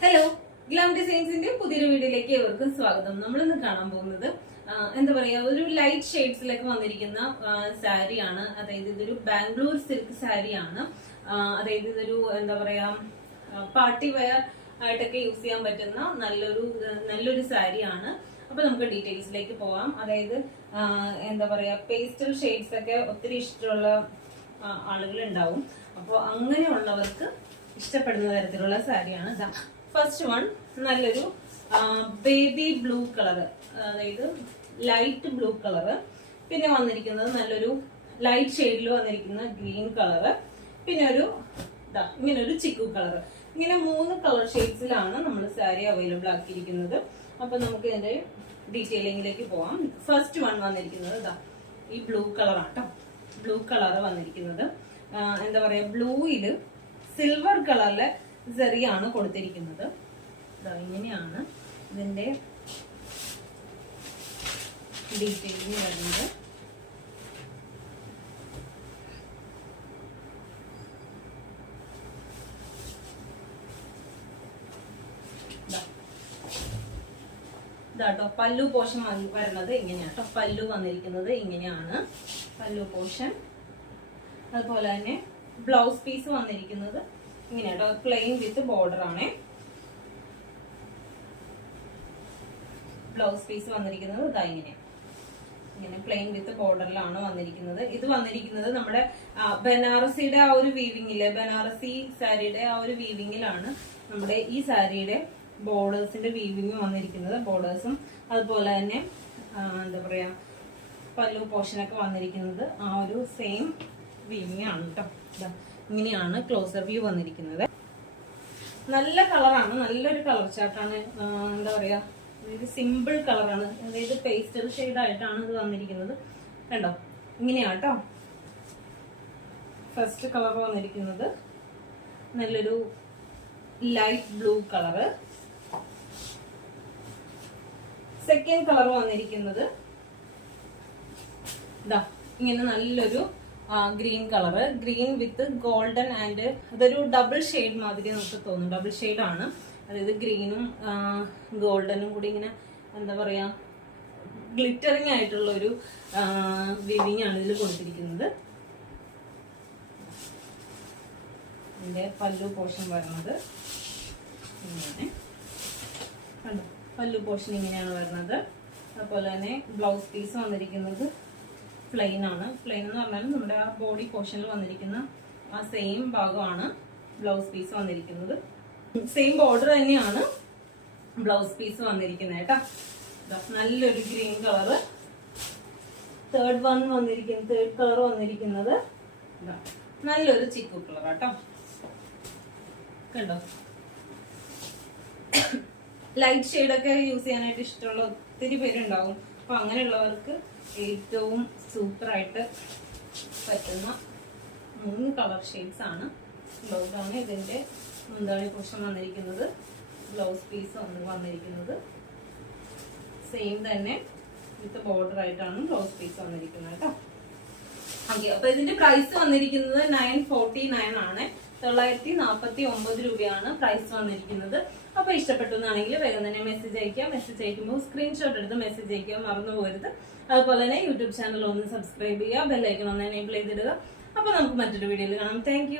Hello, glam ഡിസൈൻസിന്റെ പുതിയൊരു വീഡിയോയിലേക്ക് ഏവർക്കും സ്വാഗതം. നമ്മളിന്ന് കാണാൻ പോകുന്നത് എന്താ പറയാ, ഒരു ലൈറ്റ് ഷെയ്ഡ്സിലൊക്കെ വന്നിരിക്കുന്ന സാരിയാണ്. അതായത് ഇതൊരു ബാംഗ്ലൂർ സിൽക്ക് സാരിയാണ്. അതായത് ഇതൊരു എന്താ പറയാ, പാർട്ടി വെയർ ആയിട്ടൊക്കെ യൂസ് ചെയ്യാൻ പറ്റുന്ന നല്ലൊരു സാരിയാണ്. അപ്പൊ നമുക്ക് ഡീറ്റെയിൽസിലേക്ക് പോവാം. അതായത് എന്താ പറയാ, പേസ്റ്റൽ ഷെയ്ഡ്സ് ഒക്കെ ഒത്തിരി ഇഷ്ടമുള്ള ആളുകൾ ഉണ്ടാവും. അപ്പോൾ അങ്ങനെയുള്ളവർക്ക് ഇഷ്ടപ്പെടുന്ന തരത്തിലുള്ള സാരിയാണ്. ഫസ്റ്റ് വൺ നല്ലൊരു ബേബി ബ്ലൂ കളർ, അതായത് ലൈറ്റ് ബ്ലൂ കളർ. പിന്നെ വന്നിരിക്കുന്നത് നല്ലൊരു ലൈറ്റ് ഷെയ്ഡിൽ വന്നിരിക്കുന്ന ഗ്രീൻ കളർ. പിന്നെ ഇങ്ങനൊരു ചിക്കു കളർ. ഇങ്ങനെ 3 കളർ ഷെയ്ഡ്സിലാണ് നമ്മൾ സാരി അവൈലബിൾ ആക്കിയിരിക്കുന്നത്. അപ്പൊ നമുക്ക് ഇതിന്റെ ഡീറ്റെയിലിംഗിലേക്ക് പോവാം. ഫസ്റ്റ് വൺ വന്നിരിക്കുന്നത് ഈ ബ്ലൂ കളർ ആട്ടോ. ബ്ലൂ കളർ വന്നിരിക്കുന്നത് എന്താ പറയാ, ബ്ലൂയില് സിൽവർ കളറിലെ സെറിയാണ് കൊടുത്തിരിക്കുന്നത്. ഇങ്ങനെയാണ് ഇതിന്റെ ഡീറ്റെയിലിംഗ് വരുന്നത്. ഇതാട്ടോ പല്ലു പോർഷൻ വരുന്നത് ഇങ്ങനെയാട്ടോ. പല്ലു വന്നിരിക്കുന്നത് ഇങ്ങനെയാണ് പല്ലു പോർഷൻ. അതുപോലെ തന്നെ ബ്ലൗസ് പീസ് വന്നിരിക്കുന്നത് ഇങ്ങനെയാട്ടോ, പ്ലെയിൻ വിത്ത് ബോർഡർ ആണ്. ബ്ലൗസ് പീസ് വന്നിരിക്കുന്നത് ഇങ്ങനെ പ്ലെയിൻ വിത്ത് ബോർഡറിലാണ് വന്നിരിക്കുന്നത്. ഇത് വന്നിരിക്കുന്നത് നമ്മുടെ ബനാറസിയുടെ ആ ഒരു വീവിംഗില്, ബനാറസി സാരിയുടെ ആ ഒരു വീവിംഗിലാണ് നമ്മുടെ ഈ സാരിയുടെ ബോർഡേഴ്സിന്റെ വീവിംഗ് വന്നിരിക്കുന്നത്. ബോർഡേഴ്സും അതുപോലെ തന്നെ എന്താ പറയാ, പല്ലു പോർഷനൊക്കെ വന്നിരിക്കുന്നത് ആ ഒരു സെയിം വീവിംഗ് ആണ് കേട്ടോ. ഇങ്ങനെയാണ് ക്ലോസർ വ്യൂ വന്നിരിക്കുന്നത്. നല്ല കളറാണ്, നല്ലൊരു കളർ ചാർട്ടാണ്. എന്താ പറയാ, ഇത് സിമ്പിൾ കളറാണ്. അതായത് പേസ്റ്റൽ ഷെയ്ഡ് ആയിട്ടാണ് ഇത് വന്നിരിക്കുന്നത്. കണ്ടോ, ഇങ്ങനെയാട്ടോ. ഫസ്റ്റ് കളർ വന്നിരിക്കുന്നത് നല്ലൊരു light blue colour. Second colour വന്നിരിക്കുന്നത് ഇങ്ങനെ നല്ലൊരു green colour, green with golden and അതൊരു ഡബിൾ ഷെയ്ഡ് മാതിരി നമുക്ക് തോന്നും. ഡബിൾ ഷെയ്ഡ് ആണ്. അതായത് ഗ്രീനും ഗോൾഡനും കൂടി ഇങ്ങനെ എന്താ പറയാ, ഗ്ലിറ്ററിങ് ആയിട്ടുള്ള ഒരു വീവിങ് ആണ് ഇതിൽ കൊടുത്തിരിക്കുന്നത്. ഇതിന്റെ പല്ലു പോർഷൻ വരുന്നത് ഇങ്ങനെ കണ്ടോ, പല്ലു പോർഷൻ ഇങ്ങനെയാണ് വരുന്നത്. അതുപോലെ തന്നെ ബ്ലൗസ് പീസ് വന്നിരിക്കുന്നത് പ്ലെയിൻ ആണ്. പ്ലെയിൻ എന്ന് പറഞ്ഞാൽ നമ്മുടെ ആ ബോഡി പോർഷനിൽ വന്നിരിക്കുന്ന ആ സെയിം ഭാഗമാണ് ബ്ലൗസ് പീസ് വന്നിരിക്കുന്നത്. സെയിം ബോർഡർ തന്നെയാണ് ബ്ലൗസ് പീസ് വന്നിരിക്കുന്നത് കേട്ടോ. നല്ലൊരു ഗ്രീൻ കളറ്. തേർഡ് കളർ വന്നിരിക്കുന്നത് നല്ലൊരു ചിക്കു കളർ കേട്ടോ. കണ്ടോ, ലൈറ്റ് ഷെയ്ഡൊക്കെ യൂസ് ചെയ്യാനായിട്ട് ഇഷ്ടമുള്ള ഒത്തിരി പേരുണ്ടാവും. അപ്പൊ അങ്ങനെയുള്ളവർക്ക് ഏറ്റവും സൂപ്പർ ആയിട്ട് പറ്റുന്ന 3 കളർ ഷെയ്ഡ്സ് ആണ്. ബ്ലൗസാണ് ഇതിന്റെ മുന്താണി പോർഷൻ വന്നിരിക്കുന്നത്. ബ്ലൗസ് പീസ് വന്നിരിക്കുന്നത് സെയിം തന്നെ വിത്ത് ബോർഡർ ആയിട്ടാണ് ബ്ലൗസ് പീസ് വന്നിരിക്കുന്നത് കേട്ടോ. ഓക്കെ, അപ്പൊ ഇതിന്റെ പ്രൈസ് വന്നിരിക്കുന്നത് 949 ആണ്. 949 രൂപയാണ് പ്രൈസ് വന്നിരിക്കുന്നത്. അപ്പൊ ഇഷ്ടപ്പെട്ടെന്നാണെങ്കിൽ വേഗം തന്നെ മെസ്സേജ് അയക്കാം. മെസ്സേജ് അയക്കുമ്പോൾ സ്ക്രീൻഷോട്ട് എടുത്ത് മെസ്സേജ് അയക്കാൻ മറന്നു പോകരുത്. അതുപോലെ തന്നെ യൂട്യൂബ് ചാനൽ ഒന്ന് സബ്സ്ക്രൈബ് ചെയ്യുക, ബെല്ലൈക്കൺ ഒന്ന് എനേബിൾ ചെയ്തിടുക. അപ്പൊ നമുക്ക് മറ്റൊരു വീഡിയോയിൽ കാണാം. താങ്ക്